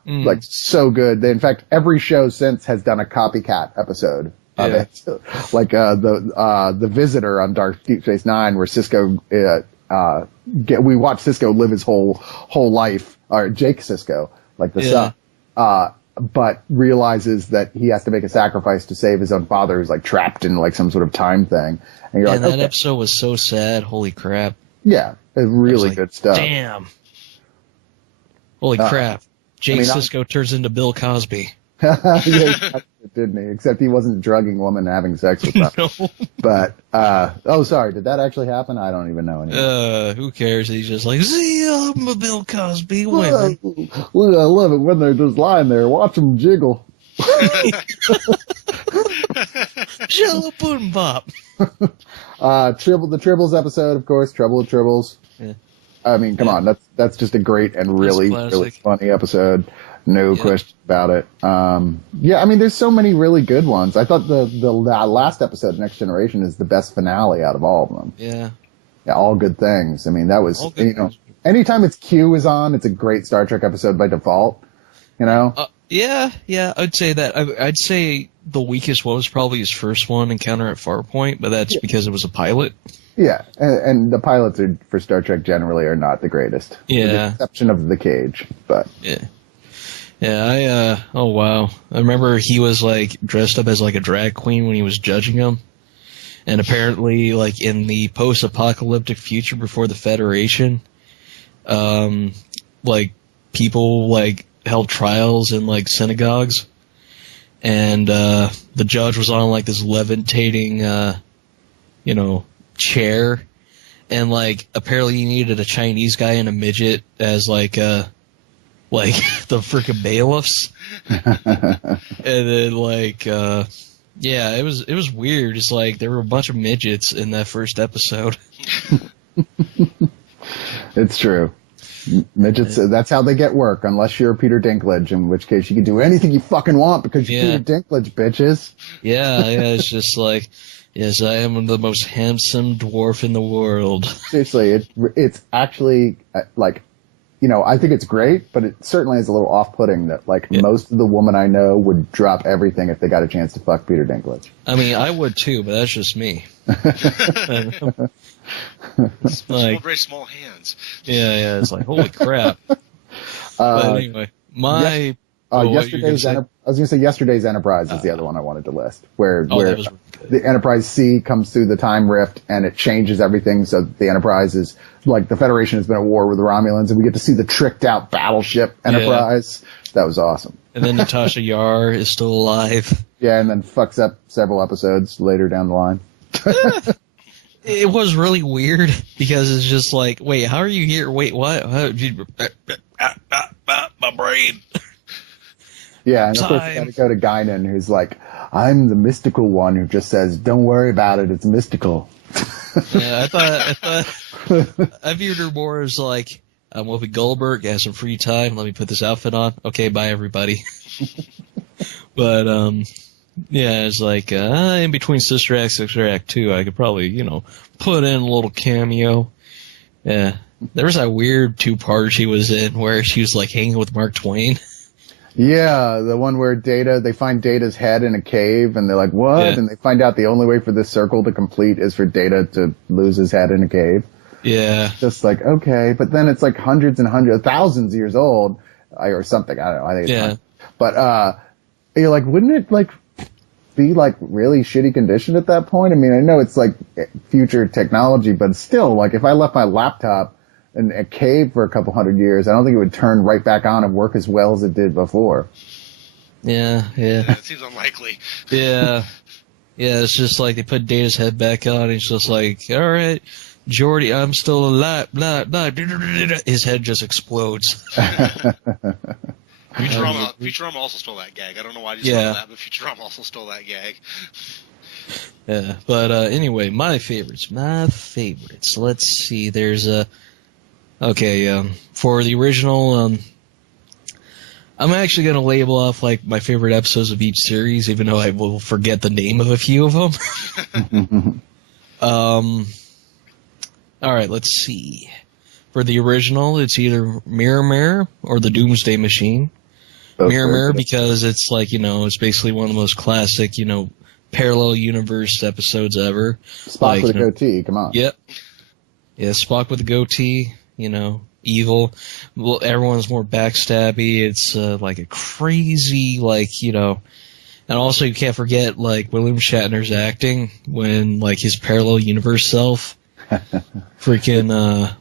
Like, so good. In fact, every show since has done a copycat episode of it. Like, the Visitor on Deep Space Nine, where Sisko, we watch Sisko live his whole life, or Jake Sisko, like the son. But realizes that he has to make a sacrifice to save his own father, who's like trapped in like some sort of time thing. And you're that episode was so sad. Holy crap. Yeah, it's really good stuff. Damn. Holy crap. Jake Sisko turns into Bill Cosby. Didn't he? Except he wasn't drugging women and having sex with them. No. But, sorry, did that actually happen? I don't even know anymore. Who cares? He's just like, see, I'm a Bill Cosby women. I love it when they're just lying there. Watch them jiggle. Jello pudding pop. The Tribbles episode, of course, Trouble with Tribbles. Yeah. I mean, come on, that's just a great and really funny episode. No question about it. I mean, there's so many really good ones. I thought the last episode, Next Generation, is the best finale out of all of them. Yeah. Yeah, all good things. I mean, that was, anytime it's Q is on, it's a great Star Trek episode by default, you know? Yeah, I'd say that. I'd say the weakest one was probably his first one, Encounter at Farpoint, but that's because it was a pilot. Yeah, and the pilots for Star Trek generally are not the greatest. Yeah. With the exception of The Cage, but. Yeah. Yeah, oh wow. I remember he was like dressed up as like a drag queen when he was judging them. And apparently like in the post-apocalyptic future before the Federation, like people like held trials in like synagogues, and the judge was on like this levitating, chair, and like apparently he needed a Chinese guy and a midget as like the freaking bailiffs, and then like yeah, it was weird. It's like there were a bunch of midgets in that first episode. It's true. Midgets, that's how they get work, unless you're Peter Dinklage, in which case you can do anything you fucking want because you're Peter Dinklage, bitches. Yeah, it's just like, yes, I am the most handsome dwarf in the world. Seriously, it's actually, like, I think it's great, but it certainly is a little off-putting that, like, most of the women I know would drop everything if they got a chance to fuck Peter Dinklage. I mean, I would too, but that's just me. Like, very small hands. Yeah, it's like, holy crap. But anyway, Yesterday's Enterprise is the other one I wanted to list, where the Enterprise C comes through the time rift and it changes everything. So the Enterprise is like the Federation has been at war with the Romulans, and we get to see the tricked out battleship Enterprise. Yeah. That was awesome. And then Natasha Yar is still alive. Yeah, and then fucks up several episodes later down the line. It was really weird because it's just like, wait, how are you here? Wait, what? My brain. Yeah, and of course you gotta go to Guinan, who's like, I'm the mystical one who just says, don't worry about it, it's mystical. Yeah, I viewed her more as like, I'm Whoopi Goldberg, I have some free time, let me put this outfit on. Okay, bye everybody. But, yeah, it's like, in between Sister Act, Sister Act 2, I could probably, put in a little cameo. Yeah. There was that weird two-part she was in where she was like hanging with Mark Twain. Yeah, the one where they find Data's head in a cave, and they're like, what? Yeah. And they find out the only way for this circle to complete is for Data to lose his head in a cave. Yeah. Just like, okay, but then it's like hundreds and hundreds, thousands of years old, or something, I don't know, I think it's fine. But, you're like, wouldn't it, like, be like really shitty condition at that point? I mean, I know it's like future technology, but still, like, if I left my laptop in a cave for a couple hundred years, I don't think it would turn right back on and work as well as it did before. Yeah. It seems unlikely. Yeah, it's just like they put Data's head back on, and it's just like, all right, Geordi, I'm still alive. Blah, blah. His head just explodes. Futurama also stole that gag. I don't know why I just stole that, but Futurama also stole that gag. Yeah, but anyway, my favorites. Let's see. There's for the original, I'm actually going to label off like my favorite episodes of each series, even though I will forget the name of a few of them. All right, let's see. For the original, it's either Mirror Mirror or the Doomsday Machine. Mirror because it's like, it's basically one of the most classic, parallel universe episodes ever. Spock with a goatee, come on. Yep. Yeah, Spock with a goatee, evil. Well, everyone's more backstabby. It's like a crazy, and also you can't forget, like, William Shatner's acting when, like, his parallel universe self freaking,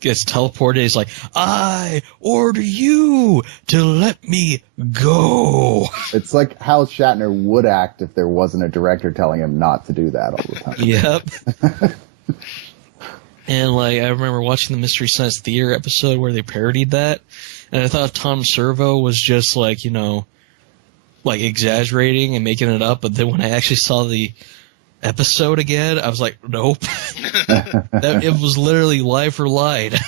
gets teleported. He's like, I order you to let me go. It's like how Shatner would act if there wasn't a director telling him not to do that all the time. Yep. And like I remember watching the Mystery Science Theater episode where they parodied that, and I thought Tom Servo was just like, like exaggerating and making it up, but then when I actually saw the episode again, I was like, nope. It was literally lie for lied.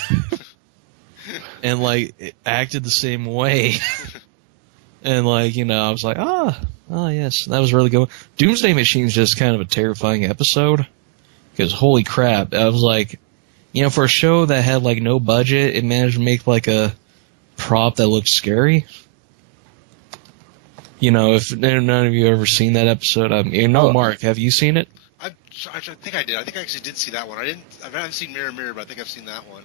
And like it acted the same way. And like, I was like, yes, that was really good. Doomsday Machine's just kind of a terrifying episode. Because holy crap, I was like, for a show that had like no budget, it managed to make like a prop that looked scary. If none of you ever seen that episode, Mark, have you seen it? I think I did. I think I actually did see that one. I haven't seen Mirror Mirror, but I think I've seen that one.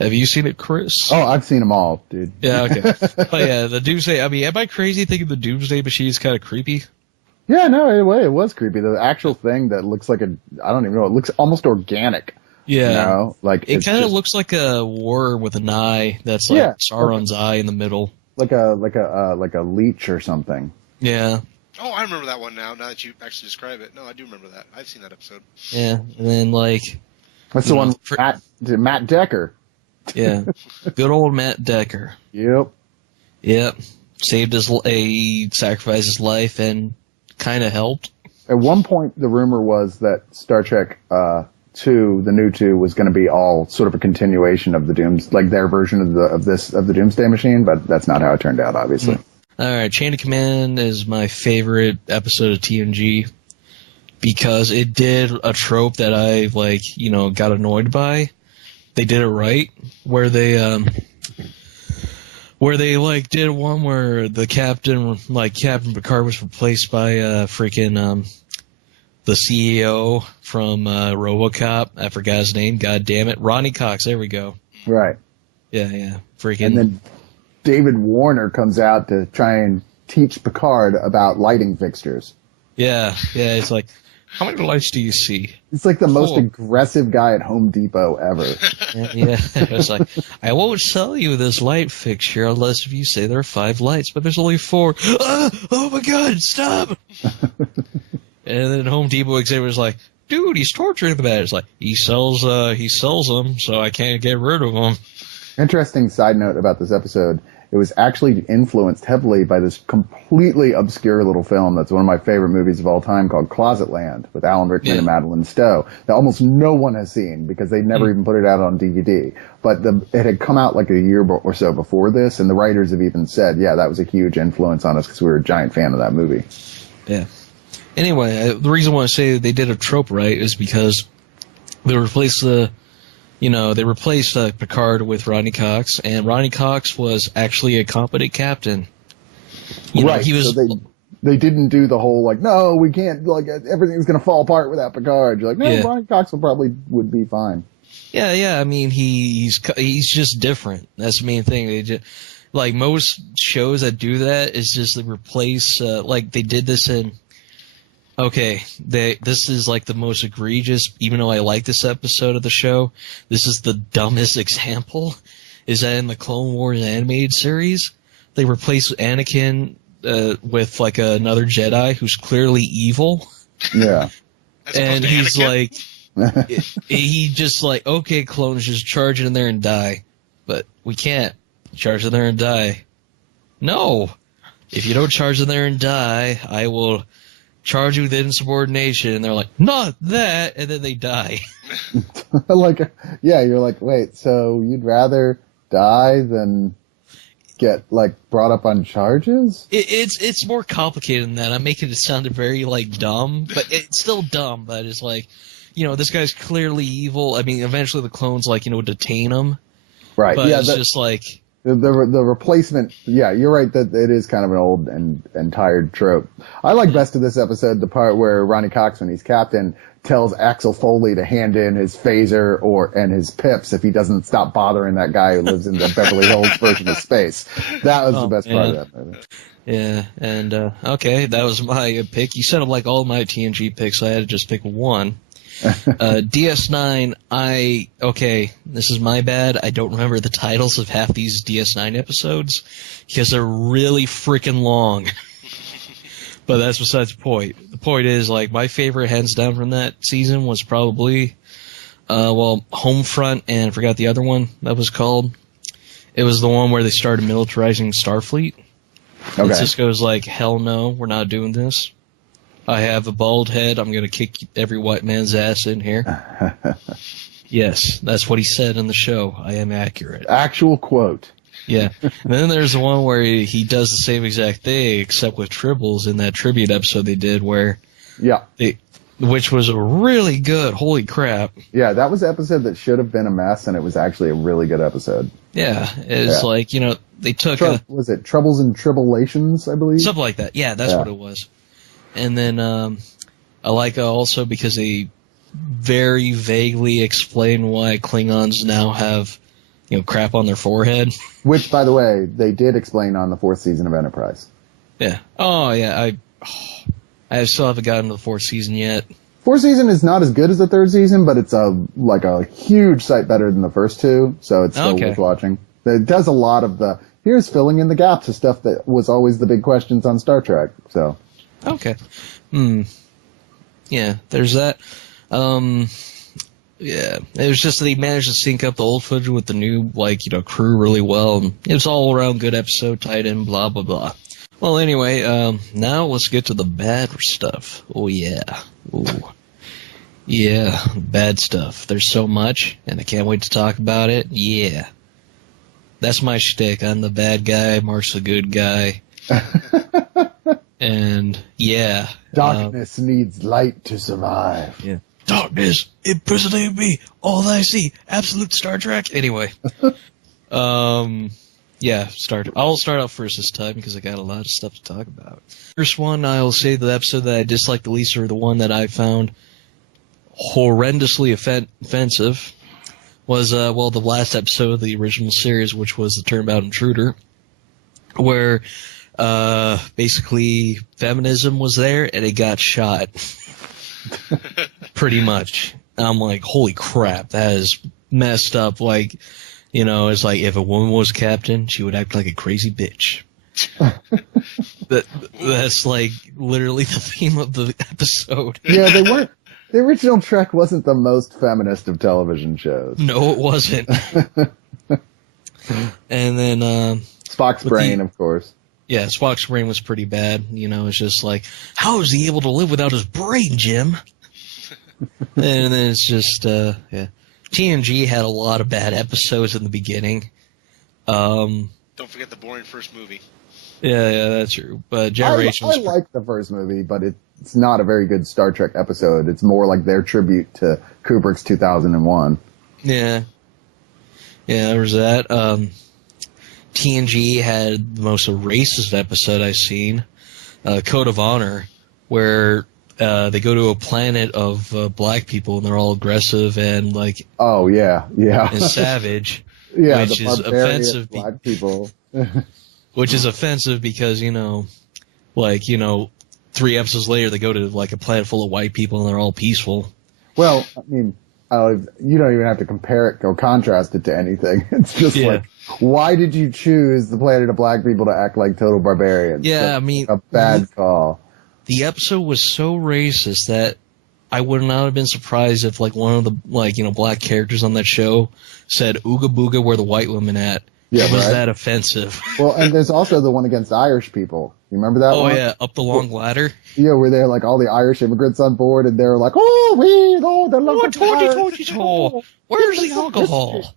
Have you seen it, Chris? Oh, I've seen them all, dude. Yeah, okay. Oh yeah, the Doomsday. I mean, am I crazy thinking the Doomsday Machine is kind of creepy? Yeah, no, in a way it was creepy. The actual thing that looks like I don't even know, it looks almost organic. Yeah. You know? Like, it kind of looks like a war with an eye that's like Sauron's eye in the middle. Like a leech or something. Yeah. Oh, I remember that one now that you actually describe it. No, I do remember that. I've seen that episode. Yeah, and then like... That's the one Matt Decker. Yeah. Good old Matt Decker. Yep. Sacrificed his life and kind of helped. At one point, the rumor was that Star Trek 2, the new 2, was going to be all sort of a continuation of the like their version of the Doomsday Machine, but that's not how it turned out, obviously. All right, Chain of Command is my favorite episode of TNG because it did a trope that I got annoyed by. They did it right, where they did one where the Captain Picard was replaced by the CEO from RoboCop. I forgot his name. God damn it, Ronnie Cox. There we go. Right. Yeah. And then David Warner comes out to try and teach Picard about lighting fixtures. Yeah. It's like, how many lights do you see? It's like the most aggressive guy at Home Depot ever. Yeah. It's like, I won't sell you this light fixture unless if you say there are 5 lights, but there's only 4. Oh my God, stop! And then Home Depot exhibit was like, dude, he's torturing the man. It's like, he sells them, so I can't get rid of them. Interesting side note about this episode. It was actually influenced heavily by this completely obscure little film that's one of my favorite movies of all time called Closet Land with Alan Rickman and Madeline Stowe that almost no one has seen because they never even put it out on DVD. But it had come out like a year or so before this, and the writers have even said, that was a huge influence on us because we were a giant fan of that movie. Yeah. Anyway, the reason why I say they did a trope right is because they replaced Picard with Ronnie Cox, and Ronnie Cox was actually a competent captain. He was. So they didn't do the whole no, we can't, everything's going to fall apart without Picard. You're like, no, Ronnie Cox would be fine. Yeah. I mean, he's just different. That's the main thing. They just, most shows that do that is just they replace. They did this in. Okay, this is the most egregious, even though I like this episode of the show, this is the dumbest example, is that in the Clone Wars animated series, they replace Anakin with another Jedi who's clearly evil. Yeah. And he's he just okay, clones, just charge in there and die. But we can't charge in there and die. No! If you don't charge in there and die, I will charge you with insubordination, and they're like, not that, and then they die. You're like, wait, so you'd rather die than get brought up on charges? It's more complicated than that. I'm making it sound very dumb, but it's still dumb. But it's this guy's clearly evil. I mean, eventually the clones detain him. Right. But it's just the replacement, you're right that it is kind of an old and tired trope. I like best of this episode the part where Ronnie Cox, when he's captain, tells Axel Foley to hand in his phaser and his pips if he doesn't stop bothering that guy who lives in the Beverly Hills version of space. That was the best part of that movie. Yeah, and okay, that was my pick. You said all my TNG picks, so I had to just pick one. DS9, this is my bad. I don't remember the titles of half these DS9 episodes because they're really freaking long. But that's besides the point. The point is, my favorite hands down from that season was probably, Homefront, and I forgot the other one that was called. It was the one where they started militarizing Starfleet. Okay. And Cisco's hell no, we're not doing this. I have a bald head. I'm going to kick every white man's ass in here. Yes, that's what he said in the show. I am accurate. Actual quote. Yeah. And then there's the one where he does the same exact thing, except with tribbles in that tribute episode they did where... Yeah. Which was really good. Holy crap. Yeah, that was an episode that should have been a mess, and it was actually a really good episode. Yeah. It's they took... was it Troubles and Tribulations, I believe? Something like that. Yeah, that's what it was. And then I like also because they very vaguely explain why Klingons now have, crap on their forehead. Which, by the way, they did explain on the 4th season of Enterprise. Yeah. Oh, yeah. I still haven't gotten to the 4th season yet. Fourth season is not as good as the third season, but it's a huge sight better than the first two, so it's still worth watching. It does a lot of here's filling in the gaps of stuff that was always the big questions on Star Trek, so. Okay. Yeah, there's that. Yeah, it was just that he managed to sync up the old footage with the new, crew really well. It was all around good episode, tied in, blah, blah, blah. Well, anyway, now let's get to the bad stuff. Oh, yeah. Ooh. Yeah, bad stuff. There's so much, and I can't wait to talk about it. Yeah. That's my shtick. I'm the bad guy, Mark's the good guy. And, yeah. Darkness needs light to survive. Yeah. Darkness, impersonate me, all that I see, absolute Star Trek. Anyway, yeah, I'll start out first this time because I got a lot of stuff to talk about. First one, I'll say the episode that I disliked the least, or the one that I found horrendously offensive, was, the last episode of the original series, which was the Turnabout Intruder, where, basically feminism was there and it got shot. Pretty much. I'm like, holy crap, that is messed up. It's like if a woman was captain, she would act like a crazy bitch. That's like literally the theme of the episode. Yeah, they weren't. The original Trek wasn't the most feminist of television shows. No, it wasn't. And then Spock's brain, of course. Yeah, Spock's brain was pretty bad. It's just like, how is he able to live without his brain, Jim? And then it's just, yeah. TNG had a lot of bad episodes in the beginning. Don't forget the boring first movie. Yeah, that's true. But Generations... I like the first movie, but it's not a very good Star Trek episode. It's more like their tribute to Kubrick's 2001. Yeah. Yeah, there was that. TNG had the most racist episode I've seen, Code of Honor, where they go to a planet of black people and they're all aggressive and oh yeah, and savage, yeah, which is offensive. Black people, which is offensive because 3 episodes later they go to a planet full of white people and they're all peaceful. Well, I mean, you don't even have to compare it or contrast it to anything. It's just why did you choose the planet of black people to act like total barbarians? Yeah, That's I mean, a bad call. The episode was so racist that I would not have been surprised if one of the black characters on that show said "Ooga booga, where the white women at." Yeah, it was that offensive. Well, and there's also the one against Irish people. You remember that one? Oh yeah, up the long ladder. Yeah, where they're all the Irish immigrants on board, and they're like, "Oh, we go the local Where's the alcohol?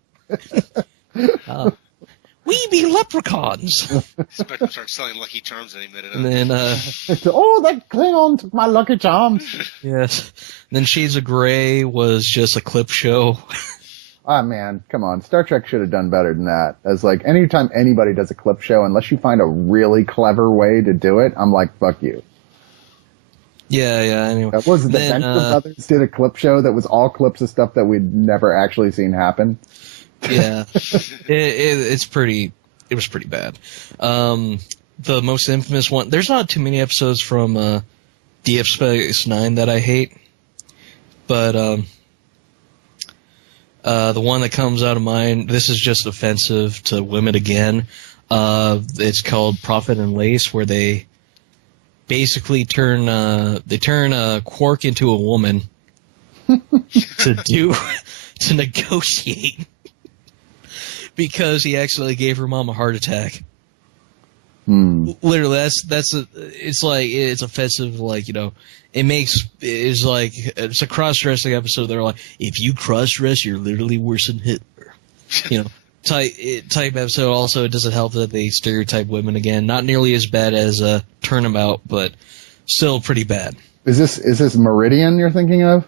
We be leprechauns." Spectrum starts selling Lucky Charms any minute. And then, oh, that Klingon took my Lucky Charms. Yes. And then Shades of Grey was just a clip show. Ah, man, come on. Star Trek should have done better than that. As anytime anybody does a clip show, unless you find a really clever way to do it, I'm like, fuck you. Yeah, anyway. That was the Venture Brothers did a clip show that was all clips of stuff that we'd never actually seen happen. Yeah. It was pretty bad. The most infamous one, there's not too many episodes from Deep Space Nine that I hate, but the one that comes out of mind, this is just offensive to women again. It's called Prophet and Lace, where they basically turn Quark into a woman to negotiate because he accidentally gave her mom a heart attack. Literally, it's offensive. It's a cross-dressing episode. They're like, if you cross-dress, you're literally worse than Hitler. Type episode. Also, it doesn't help that they stereotype women again. Not nearly as bad as Turnabout, but still pretty bad. Is this Meridian you're thinking of?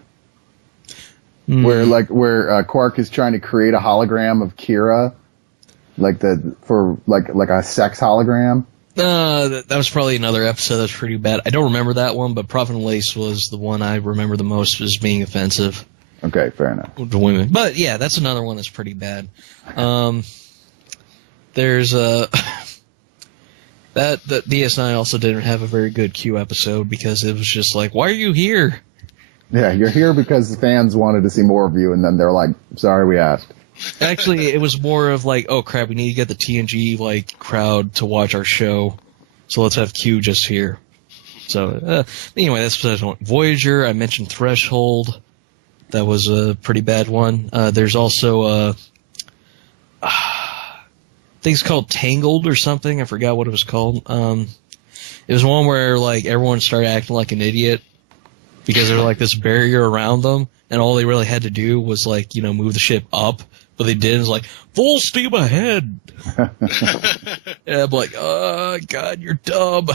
Where Quark is trying to create a hologram of Kira, like a sex hologram. That was probably another episode that's pretty bad. I don't remember that one, but Prophet and Lace was the one I remember the most as being offensive. Okay, fair enough. To women. But yeah, that's another one that's pretty bad. There's that DS9 also didn't have a very good Q episode because it was just like, why are you here? Yeah, you're here because the fans wanted to see more of you, and then they're like, sorry we asked. Actually, it was more of like, oh crap, we need to get the TNG like crowd to watch our show, so let's have Q just here. So anyway, that's what I want. Voyager. I mentioned Threshold. That was a pretty bad one. There's also I think it's called Tangled or something. I forgot what it was called. It was one where like everyone started acting like an idiot because there was like this barrier around them, and all they really had to do was like, you know, move the ship up. But they did. It was like, full steam ahead. And I'm like, oh, God, you're dumb.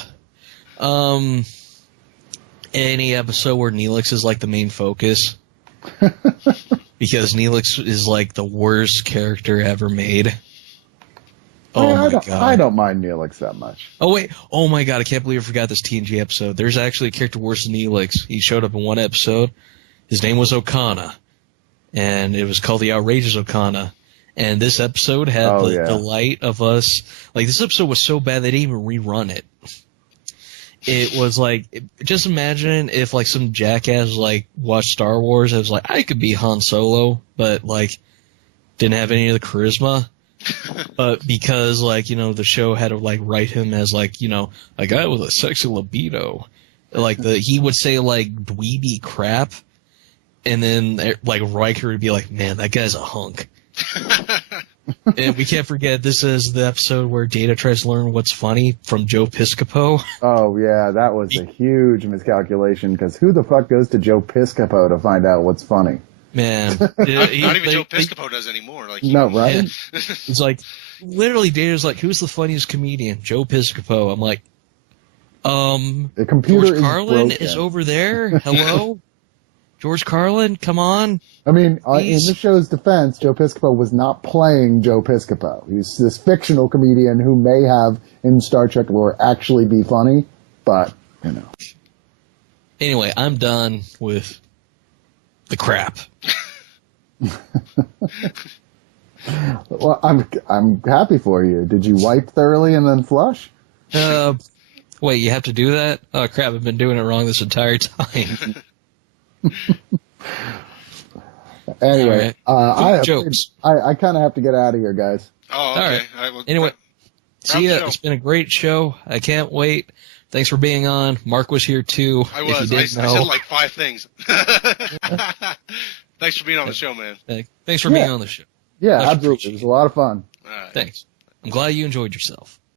Any episode where Neelix is like the main focus. Because Neelix is like the worst character ever made. Oh, my God. I don't mind Neelix that much. Oh, wait. Oh, my God. I can't believe I forgot this TNG episode. There's actually a character worse than Neelix. He showed up in one episode. His name was Okana. And it was called The Outrageous Okana. And this episode had the delight of us. Like, this episode was so bad they didn't even rerun it. It was like, just imagine if, like, some jackass, like, watched Star Wars and was like, I could be Han Solo, but, like, didn't have any of the charisma. But because, like, you know, the show had to, like, write him as, like, you know, a guy with a sexy libido. Like, he would say, like, dweeby crap. And then, like, Riker would be like, man, that guy's a hunk. And we can't forget, this is the episode where Data tries to learn what's funny from Joe Piscopo. Oh, yeah, that was a huge miscalculation, because who the fuck goes to Joe Piscopo to find out what's funny? Man. Not even Joe Piscopo does anymore. Like, no, right? Yeah. It's like, literally, Data's like, who's the funniest comedian? Joe Piscopo. I'm like, the computer George Carlin is over there? Hello? George Carlin, come on. I mean, in the show's defense, Joe Piscopo was not playing Joe Piscopo. He's this fictional comedian who may have, in Star Trek lore, actually be funny, but, you know. Anyway, I'm done with the crap. Well, I'm happy for you. Did you wipe thoroughly and then flush? Wait, you have to do that? Oh, crap, I've been doing it wrong this entire time. Anyway, right. Jokes. I kind of have to get out of here, guys. Oh, okay. All right. Well, anyway, see ya. It's been a great show. I can't wait. Thanks for being on. Mark was here too. I was. I said like 5 things. Thanks for being on the show, man. Thanks for being on the show. Yeah, absolutely. It was a lot of fun. All right. Thanks. I'm glad you enjoyed yourself.